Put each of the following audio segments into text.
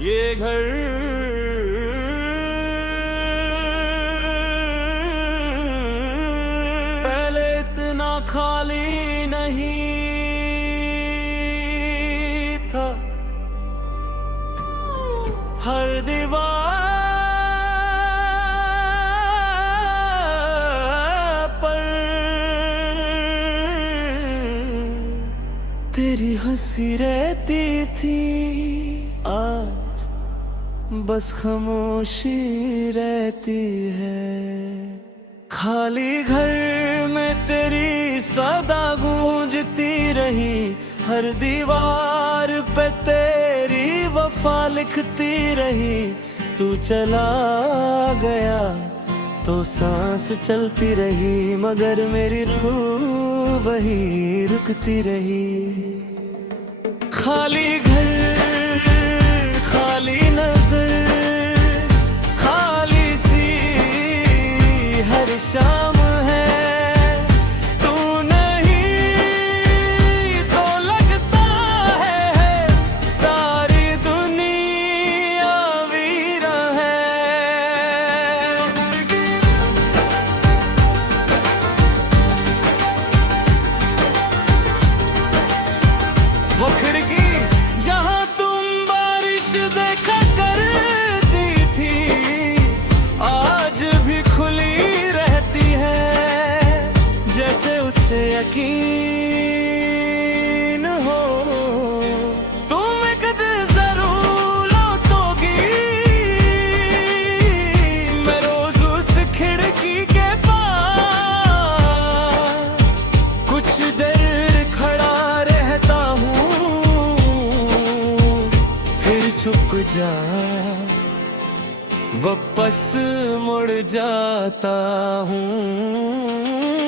ये घर पहले इतना खाली नहीं था। हर दीवार पर तेरी हंसी रहती थी, आज बस खामोशी रहती है। खाली घर में तेरी सदा गूंजती रही, हर दीवार पे तेरी वफा लिखती रही। तू चला गया तो सांस चलती रही, मगर मेरी रूह वही रुकती रही। खाली घर, खाली नजर, खाली सी हर शाम है। तू नहीं तो लगता है सारी दुनिया वीरा है। वो खिड़की जहां तुम बारिश देखा करती थी, आज भी खुली रहती है। जैसे उससे यकीन हो तुम एक दिन जरूर लौटोगी। मैं रोज उस खिड़की के पास कुछ देर खड़ा रहता हूँ, छुप जा वापस मुड़ जाता हूँ।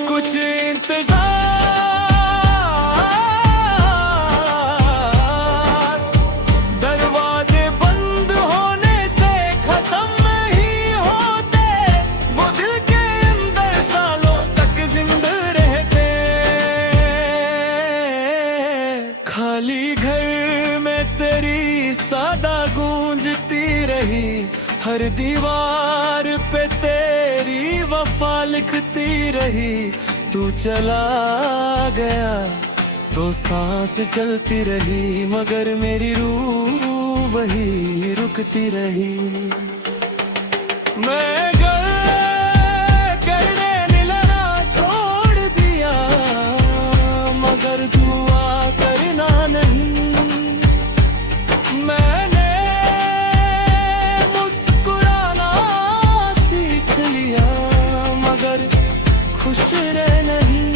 कुछ इंतजार दरवाजे बंद होने से खत्म नहीं होते, वो दिल के अंदर सालों तक जिंदा रहते। खाली घर में तेरी सदा गूंजती रही, हर दीवार पे तेरी वफा लिखती रही। तू चला गया तो सांस चलती रही, मगर मेरी रूह वही रुकती रही। मैं करने मिलना छोड़ दिया, मगर दुआ करना नहीं। मैंने मुस्कुराना सीख लिया, मगर खुश रह नहीं।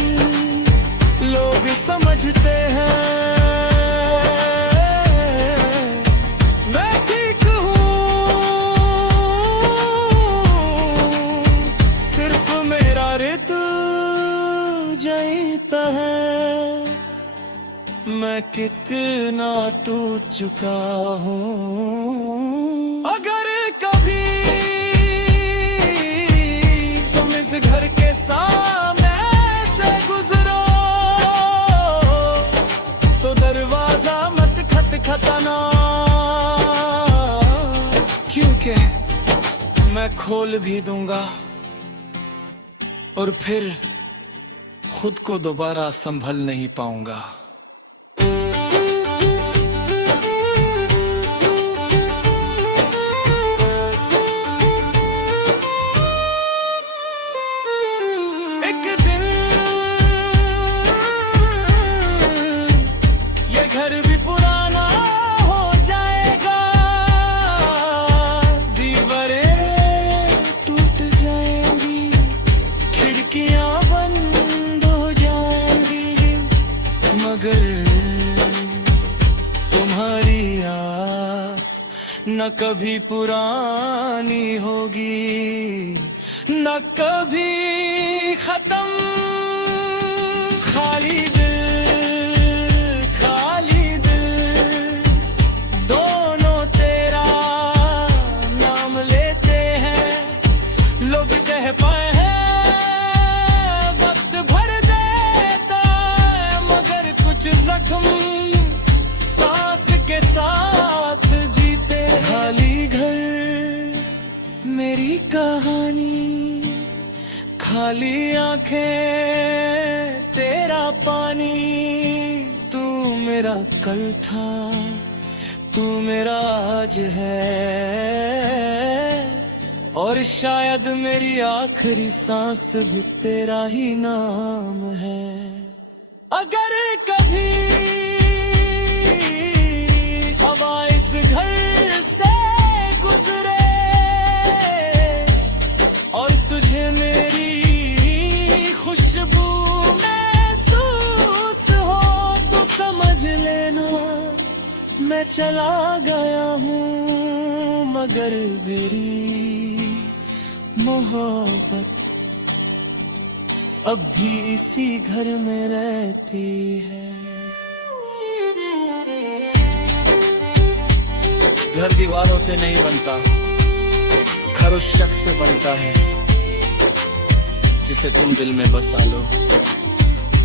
लोग समझते हैं मैं ठीक हूँ, सिर्फ मेरा रित जीता है। मैं कितना टूट चुका हूँ। अगर कभी तुम इस घर के सामने से गुजरो तो दरवाजा मत खटखटाना, क्योंकि मैं खोल भी दूंगा और फिर खुद को दोबारा संभल नहीं पाऊंगा। एक दिन ये घर भी पुराना हो जाएगा, दीवारें टूट जाएंगी, खिड़कियां बंद हो जाएंगी, मगर तुम्हारी याद न कभी पुरानी होगी, न कभी खत्म। खाली दिल दोनों तेरा नाम लेते हैं। लोग कह पाए हैं वक्त भर देता है, मगर कुछ जख्म सांस के साथ जीते हैं। कहानी, खाली आंखें तेरा पानी। तू मेरा कल था, तू मेरा आज है, और शायद मेरी आखिरी सांस भी तेरा ही नाम है। अगर कभी हवा इस घर से गुजरे और तुझे मेरी खुशबू महसूस हो, तो समझ लेना मैं चला गया हूँ, मगर मेरी मोहब्बत अब भी इसी घर में रहती है। घर दीवारों से नहीं बनता, घर उस शख्स से बनता है जिसे तुम दिल में बसा लो,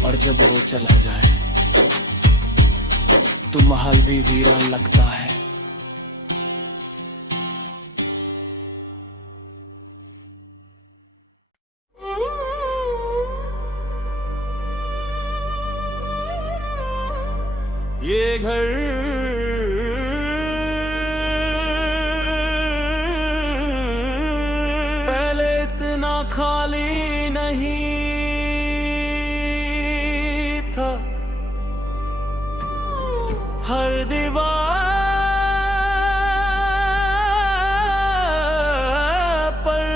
और जब वो चला जाए तो महल भी वीरान लगता है। ये घर पहले इतना खाली नहीं था, हर दीवार पर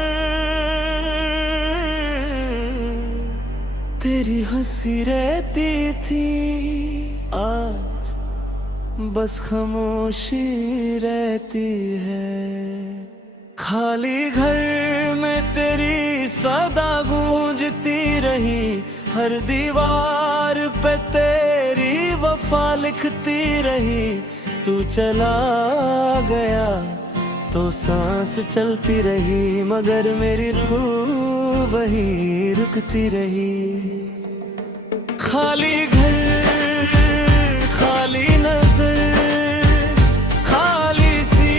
तेरी हंसी रहती थी, आज बस खामोशी रहती है। खाली घर में तेरी सदा गूंजती रही, हर दीवार पे तेरी वफा लिखती रही। तू चला गया तो सांस चलती रही, मगर मेरी रूह वही रुकती रही। खाली घर, खाली नजर, खाली सी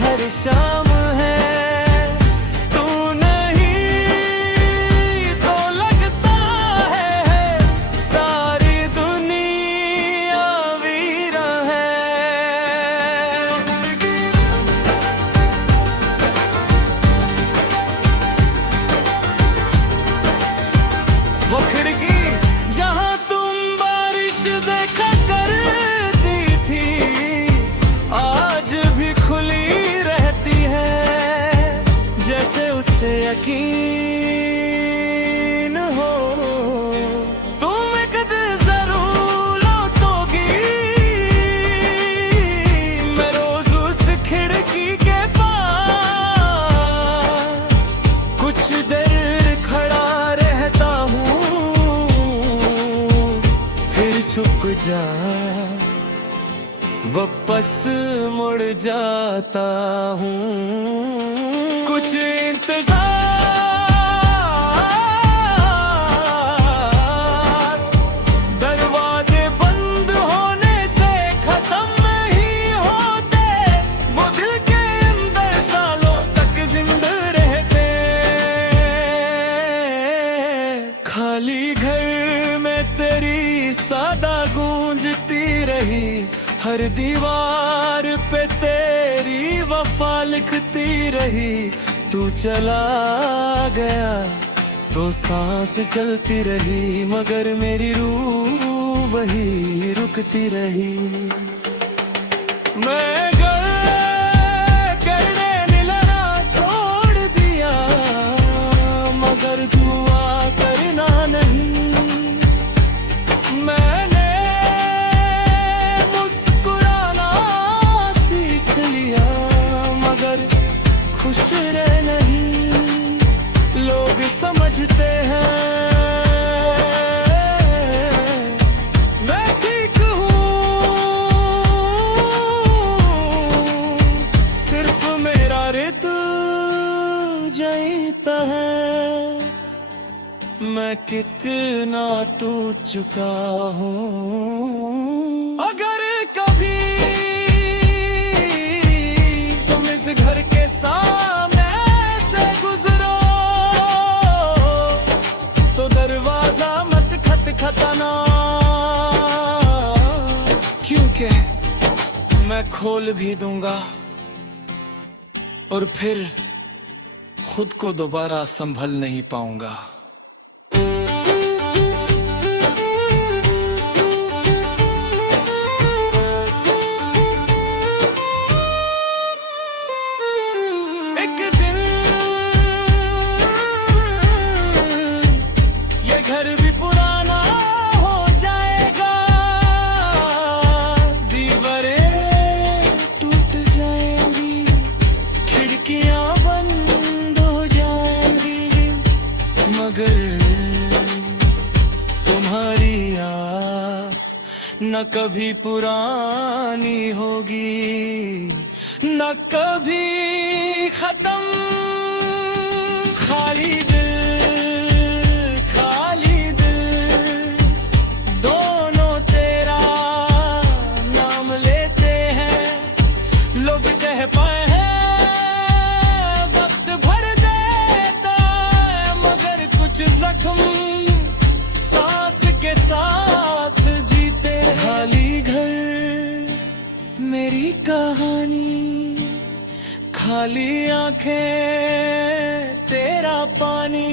हर शाम है। तू नहीं तो लगता है सारी दुनिया वीरा है। वो खिड़की जहां तुम बारिश देखा करती थी, आज भी खुली रहती है, जैसे उससे यकीन हो तुम एक दिन जरूर लौटोगी। मैं रोज उस खिड़की के पास कुछ देर खड़ा रहता हूँ, फिर छुप जा वापस मुड़ जाता हूँ। कुछ इंतजार दरवाजे बंद होने से खत्म नहीं होते, वो दिल के अंदर सालों तक जिंदा रहते। खाली घर में तेरी सदा गूंजती रही, हर दीवार पे तेरी वफा लिखती रही। तू चला गया तो सांस चलती रही, मगर मेरी रूह वही रुकती रही। मैं करने मिलना छोड़ दिया, मगर दुआ करना नहीं। मैंने मुस्कुराना सीख लिया, मगर खुश रह नहीं। लोग समझते हैं मैं ठीक हूँ, सिर्फ मेरा रित जाता है। मैं कितना टूट चुका हूँ। अगर कभी तुम इस घर के सामने दरवाजा मत खटखटाना, क्योंकि मैं खोल भी दूंगा और फिर खुद को दोबारा संभल नहीं पाऊंगा। एक दिन ये घर भी पुराना हो जाएगा, दीवारें टूट जाएंगी, खिड़कियां बंद हो जाएंगी, मगर तुम्हारी याद न कभी पुरानी होगी, न कभी खत्म। खाली दिल दोनों तेरा नाम लेते हैं, लोग कह पाए हैं वक्त भर देता है, मगर कुछ जख्म सांस के साथ जीते। खाली घर मेरी कहानी, खाली आंखें तेरा पानी,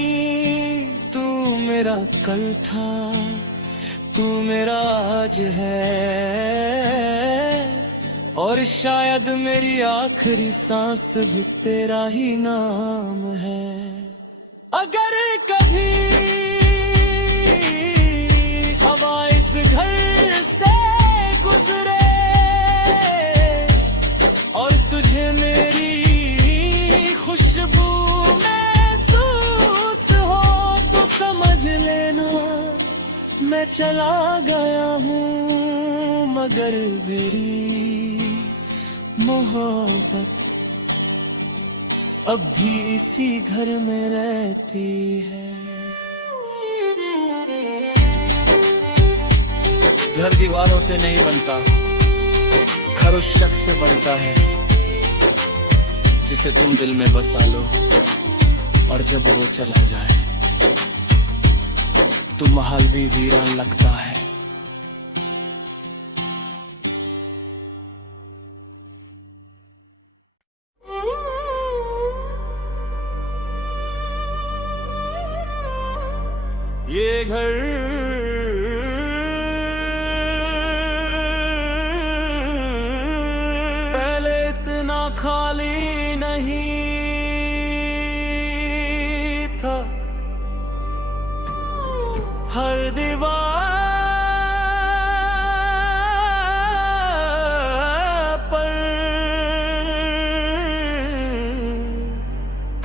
तू मेरा कल था, तू मेरा आज है, और शायद मेरी आखिरी सांस भी तेरा ही नाम है। अगर कभी हवा इस घर से गुजरे और तुझे मेरी खुशबू महसूस हो, तो समझ लेना मैं चला गया हूँ, मगर मेरी मोहब्बत अब भी इसी घर में रहती है। घर दीवारों से नहीं बनता, घर उस शख्स से बनता है जिसे तुम दिल में बसा लो, और जब वो चला जाए तो महल भी वीरान लगता है। ये घर पहले इतना खाली नहीं था, हर दीवार पर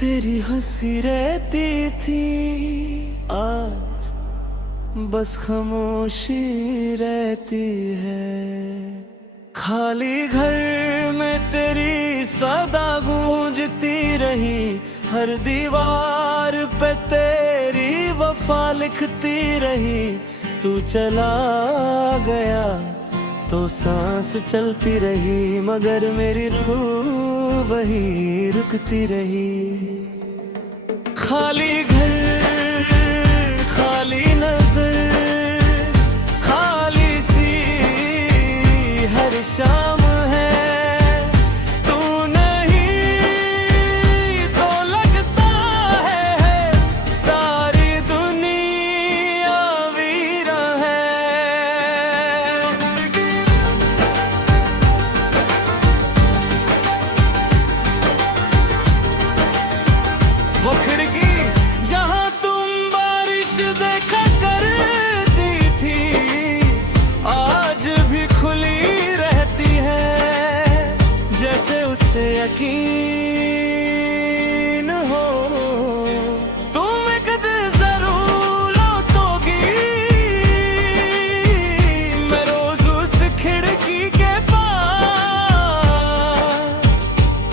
तेरी हंसी रहती थी, आज बस खामोशी रहती है। खाली घर में तेरी सदा गूंजती रही, हर दीवार पे तेरी वफा लिखती रही। तू चला गया तो सांस चलती रही, मगर मेरी रूह वही रुकती रही। खाली घर, खाली नजर, खाली सी हर शाम है। तू नहीं तो लगता है सारी दुनिया वीरा है। वो खिड़की जहाँ तुम बारिश देखा करती थी, आज भी खुली रहती है, जैसे उससे यकीन हो तुम एक दिन जरूर लौटोगी। मैं रोज उस खिड़की के पास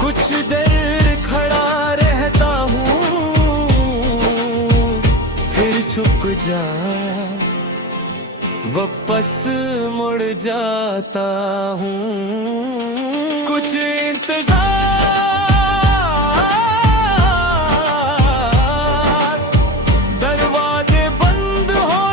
कुछ देर खड़ा रहता हूँ, फिर छुप जा वापस मुड़ जाता हूँ। कुछ इंतजार, दरवाजे बंद हो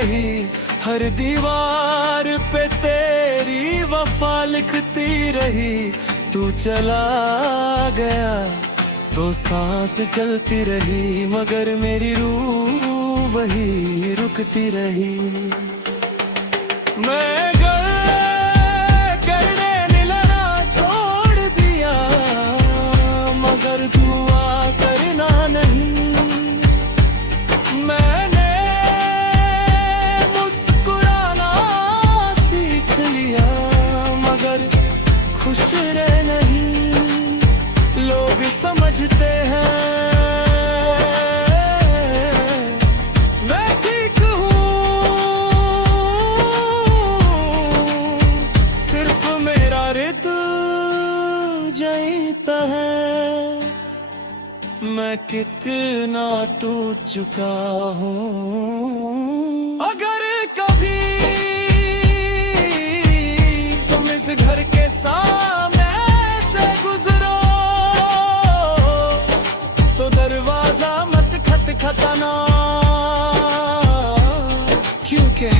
रही, हर दीवार पे तेरी वफा लिखती रही। तू चला गया तो सांस चलती रही, मगर मेरी रूह वही रुकती रही। मैं करने मिलना छोड़ दिया, मगर दुआ करना नहीं। मैंने मुस्कुराना सीख लिया, मगर खुश रह नहीं। लोग समझते हैं मैं ठीक हूँ, सिर्फ मेरा रित जीता है। मैं कितना टूट चुका हूँ। अगर कभी तुम इस घर के सामने से गुजरो तो दरवाजा मत खटखटाना, क्योंकि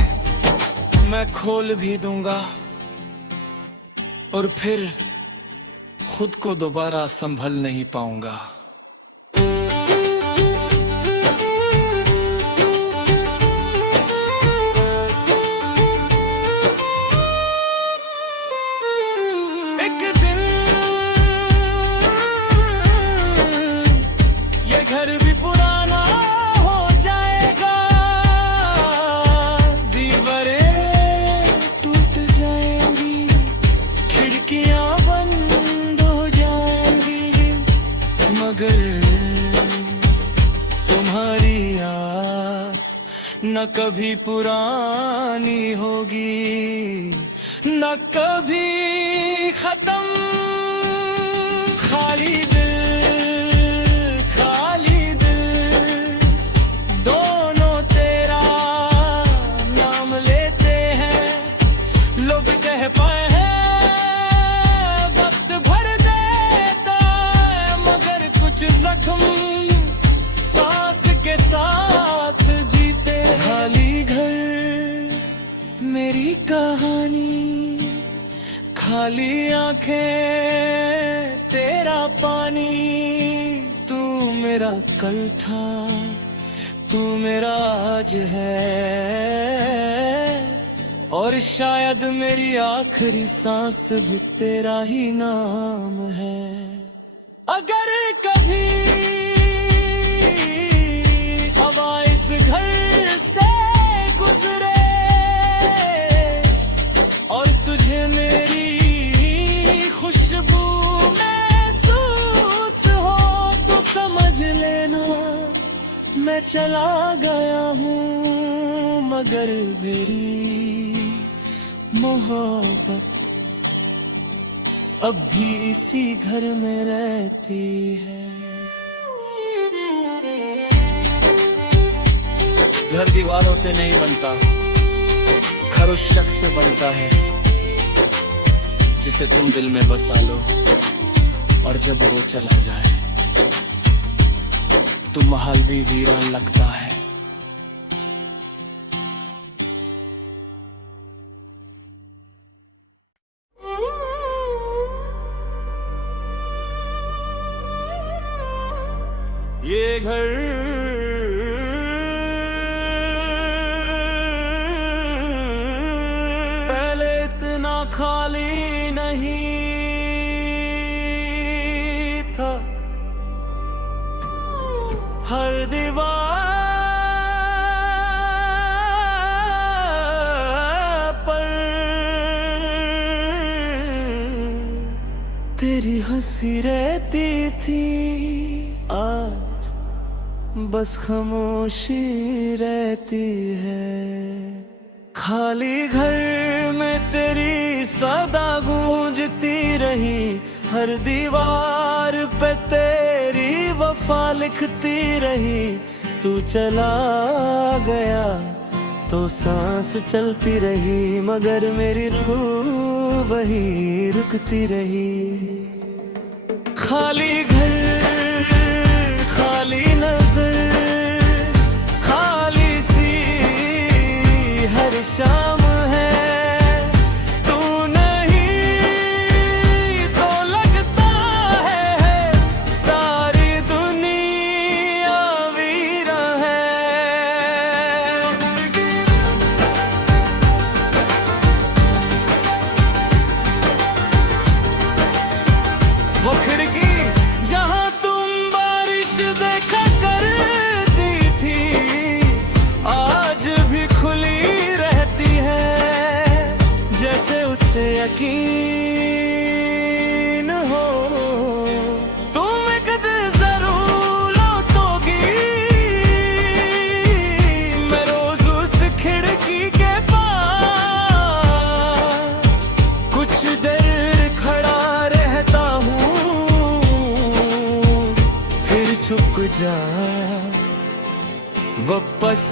मैं खोल भी दूंगा और फिर खुद को दोबारा संभल नहीं पाऊंगा। एक दिन ये घर भी पुराना हो जाएगा, दीवारें टूट जाएंगी, खिड़कियां बंद हो जाएंगी, मगर तुम्हारी याद न कभी पुरानी होगी, न कभी खत्म। खाली दिल दोनों तेरा नाम लेते हैं। लोग कह पाए हैं वक्त भर देता है, मगर कुछ जख्म सांस के साथ जीते। खाली घर मेरी कहानी, खाली आंखें तेरा पानी। तू मेरा कल था, तू मेरा आज है, और शायद मेरी आखिरी सांस भी तेरा ही नाम है। अगर कभी हवा इस घर से गुजरे और तुझे मेरी खुशबू महसूस हो तो समझ लेना मैं चला गया हूँ, मगर मेरी मोहब्बत अब भी इसी घर में रहती है। घर दीवारों से नहीं बनता, घर उस शख्स से बनता है जिसे तुम दिल में बसा लो, और जब वो चला जाए तो महल भी वीरान लगता है। ये घर पहले इतना खाली नहीं था, हर दीवार पर तेरी हंसी रहती थी। आज बस खामोशी रहती है। खाली घर में तेरी सदा गूंजती रही, हर दीवार पे तेरी वफा लिखती रही। तू चला गया तो सांस चलती रही, मगर मेरी रूह वही रुकती रही। खाली घर, खाली नजर, खाली सी शाम है, तू नहीं तो लगता है सारी दुनिया वीरा है। वो खिड़की जहां तुम बारिश देखा करती थी, आज भी खुली रहती है, जैसे उससे यकीन हो तुम एक दिन जरूर लौटोगी। मैं रोज उस खिड़की के पास कुछ देर खड़ा रहता हूँ, फिर छुप जा वापस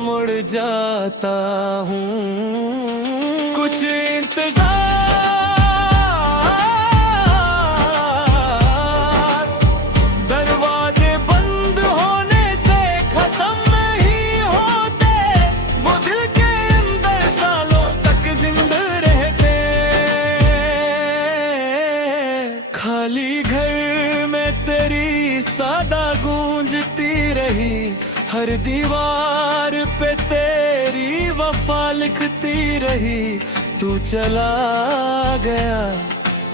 मुड़ जाता हूँ। कुछ इंतजार दरवाजे बंद होने से खत्म नहीं होते, वो दिल के अंदर सालों तक जिंदा रहते। खाली घर में तेरी सादा गूंजती रही, हर दीवार पे तेरी वफा लिखती रही। तू चला गया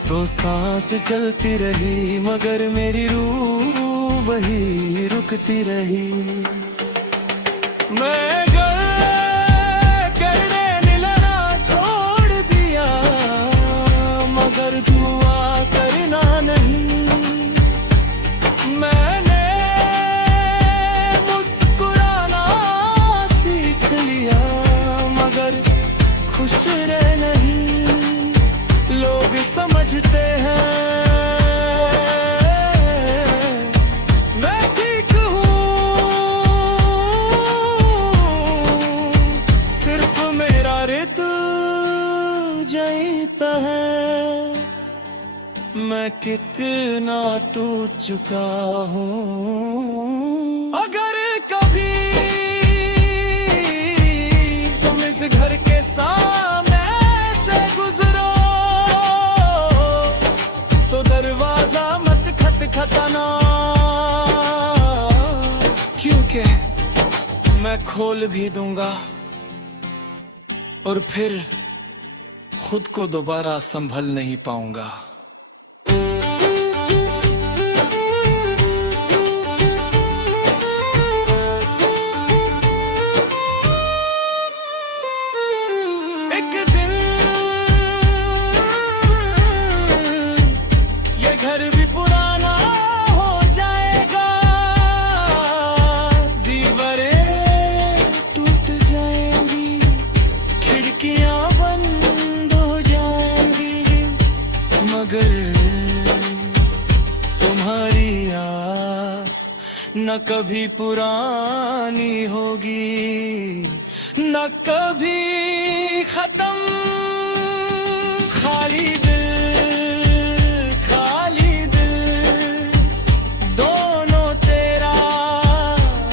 तो सांस चलती रही, मगर मेरी रूह वही रुकती रही। मैं करने मिलना छोड़ दिया, मगर दुआ करना नहीं। मैंने मुस्कुराना सीख लिया, मगर खुश रह नहीं। लोग समझते हैं मैं ठीक हूँ, सिर्फ मेरा रित जीता है। मैं कितना टूट चुका हूँ, अगर कभी तुम इस घर के सामने से गुजरो तो दरवाजा मत खटखटाना, क्योंकि मैं खोल भी दूंगा और फिर खुद को दोबारा संभल नहीं पाऊंगा। एक दिन ये घर भी पुराना हो जाएगा, दीवारें टूट जाएंगी, खिड़कियां बंद हो जाएंगी, मगर तुम्हारी याद न कभी पुरानी होगी, न कभी खत्म। खाली दिल दोनों तेरा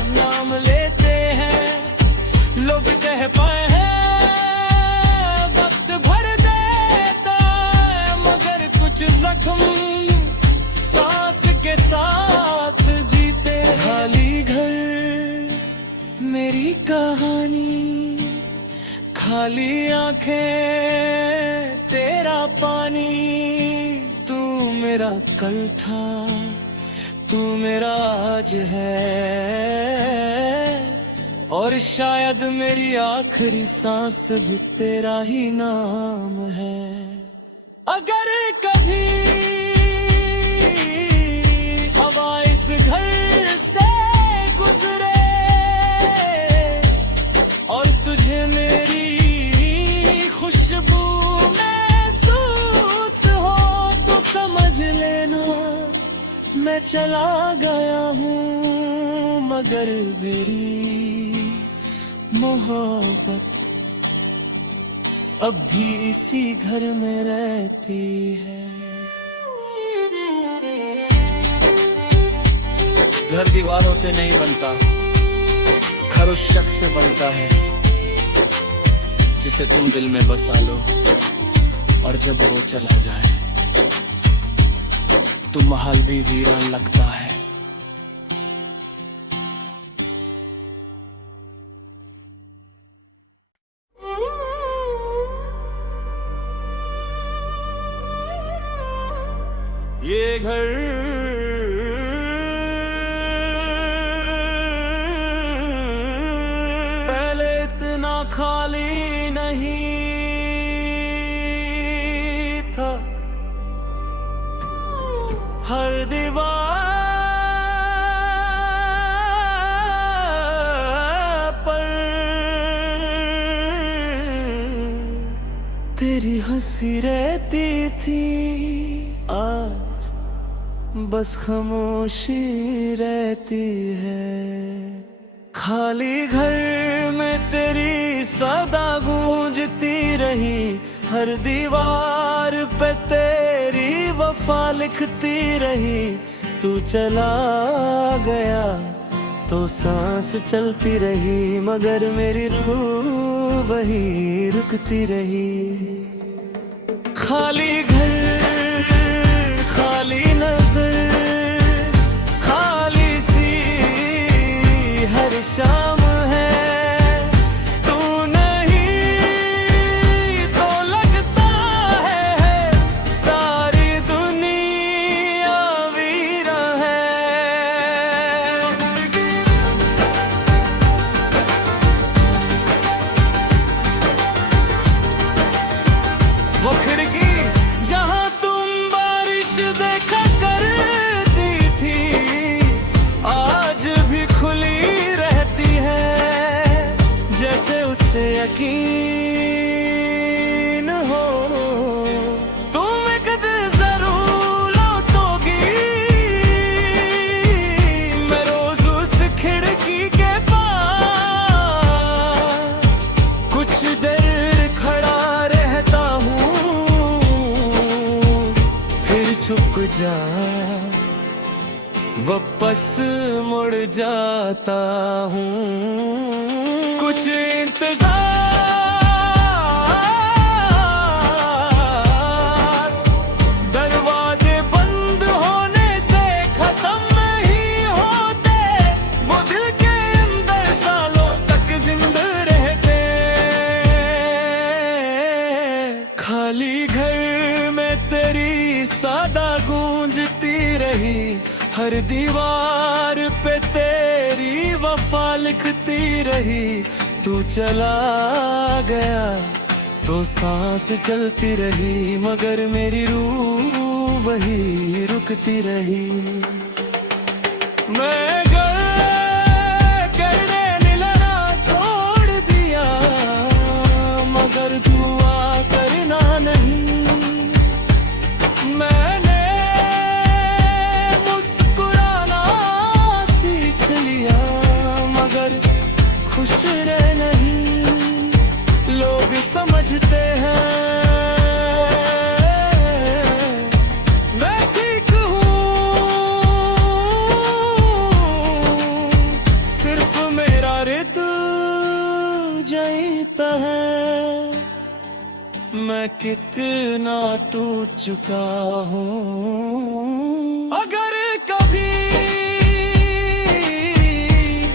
नाम लेते हैं। लोग कह पाए हैं वक्त भर देता है, मगर कुछ जख्म सांस के साथ जीते। खाली घर मेरी कहानी, खाली आंखें तेरा पानी। तू मेरा कल था, तू मेरा आज है, और शायद मेरी आखिरी सांस भी तेरा ही नाम है। अगर कभी हवा इस घर से गुजरे और तुझे मेरी खुशबू महसूस हो, तो समझ लेना मैं चला गया हूँ, मगर मेरी मोहब्बत अब भी इसी घर में रहती है। घर दीवारों से नहीं बनता, घर उस शख्स से बनता है जिसे तुम दिल में बसा लो, और जब वो चला जाए तो महल भी वीरान लगता है। ये घर पहले इतना खाली नहीं था, हर दीवार पर तेरी हंसी रहती थी, आज बस खामोशी रहती है। खाली घर में तेरी सदा गूंजती रही, हर दीवार पे तेरी वफा लिखती रही। तू चला गया तो सांस चलती रही, मगर मेरी रूह वही रुकती रही। खाली घर, खाली नजर, खाली सी हर शाम है। तू नहीं तो लगता है सारी दुनिया वीरा है। वो खिड़की जहां देखा करती थी, आज भी खुली रहती है, जैसे उससे यकीन हो तुम एक दिन जरूर लौटोगी। मैं रोज उस खिड़की के पास कुछ देर खड़ा रहता हूँ, छुप जा वापस मुड़ जाता हूँ। कुछ इंतजार दरवाजे बंद होने से खत्म नहीं होते, वो दिल के अंदर सालों तक जिंदा रहते। खाली घर में तेरी सदा गूंजती रही, हर दीवार पे तेरी वफा लिखती रही। तू चला गया तो सांस चलती रही, मगर मेरी रूह वही रुकती रही। मैं करने मिलना छोड़ दिया, मगर दुआ करना नहीं। मैंने मुस्कुराना सीख लिया, मगर खुश रह नहीं। लोग समझते हैं मैं ठीक हूँ, सिर्फ मेरा रित जाता है। मैं कितना टूट चुका हूँ। अगर कभी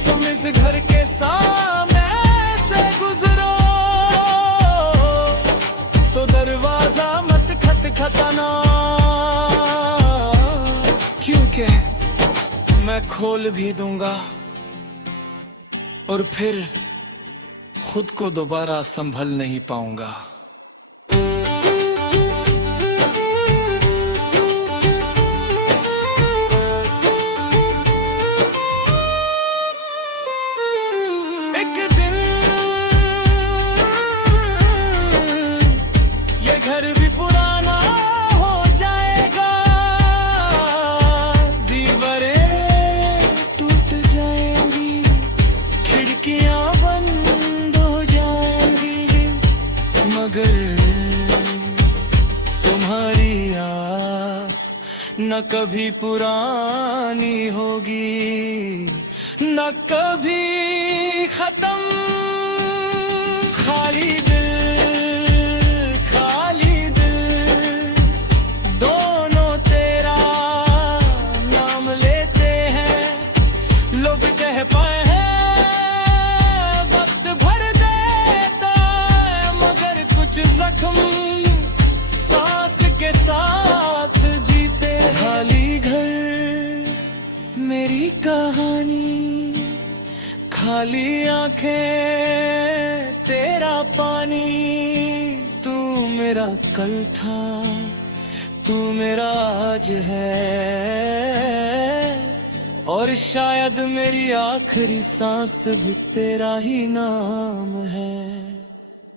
तुम इस घर के सामने से गुजरो तो दरवाजा मत खटखटाना, क्योंकि मैं खोल भी दूंगा और फिर खुद को दोबारा संभल नहीं पाऊंगा। एक दिन ये घर भी पुराना हो जाएगा, दीवारें टूट जाएंगी, खिड़कियां बंद हो जाएंगी, मगर तुम्हारी याद न कभी पुरानी होगी, न कभी खत्म। खाली दिल जख्म सांस के साथ जीते। खाली घर मेरी कहानी, खाली आंखें तेरा पानी। तू मेरा कल था, तू मेरा आज है, और शायद मेरी आखिरी सांस भी तेरा ही नाम है।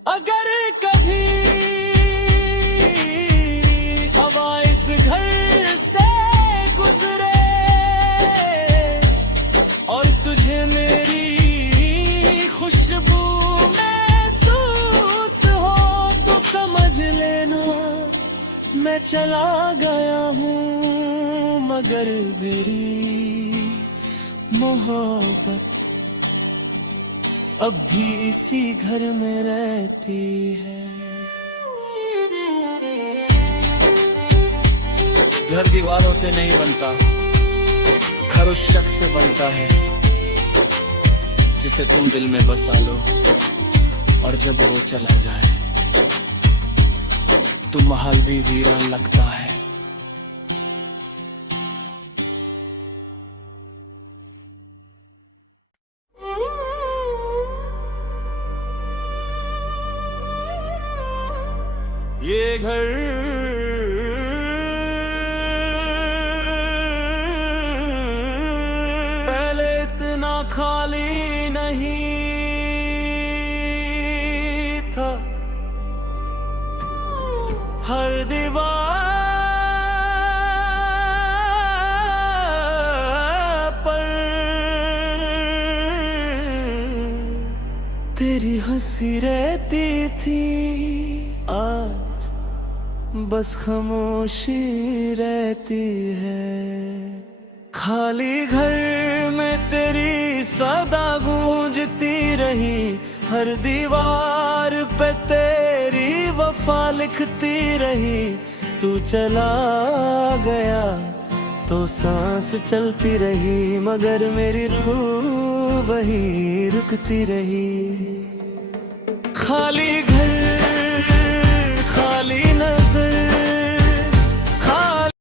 अगर कभी हवा इस घर से गुजरे और तुझे मेरी खुशबू महसूस हो, तो समझ लेना मैं चला गया हूँ, मगर मेरी मोहब्बत अब भी इसी घर में रहती है। घर दीवारों से नहीं बनता, घर उस शख्स से बनता है जिसे तुम दिल में बसा लो, और जब वो चला जाए तो महल भी वीरान लगता है। ये घर पहले इतना खाली नहीं था, हर दीवार पर तेरी हंसी रहती थी। आज बस खामोशी रहती है। खाली घर में तेरी सदा गूंजती रही, हर दीवार पे तेरी वफा लिखती रही। तू चला गया तो सांस चलती रही, मगर मेरी रूह वही रुकती रही। खाली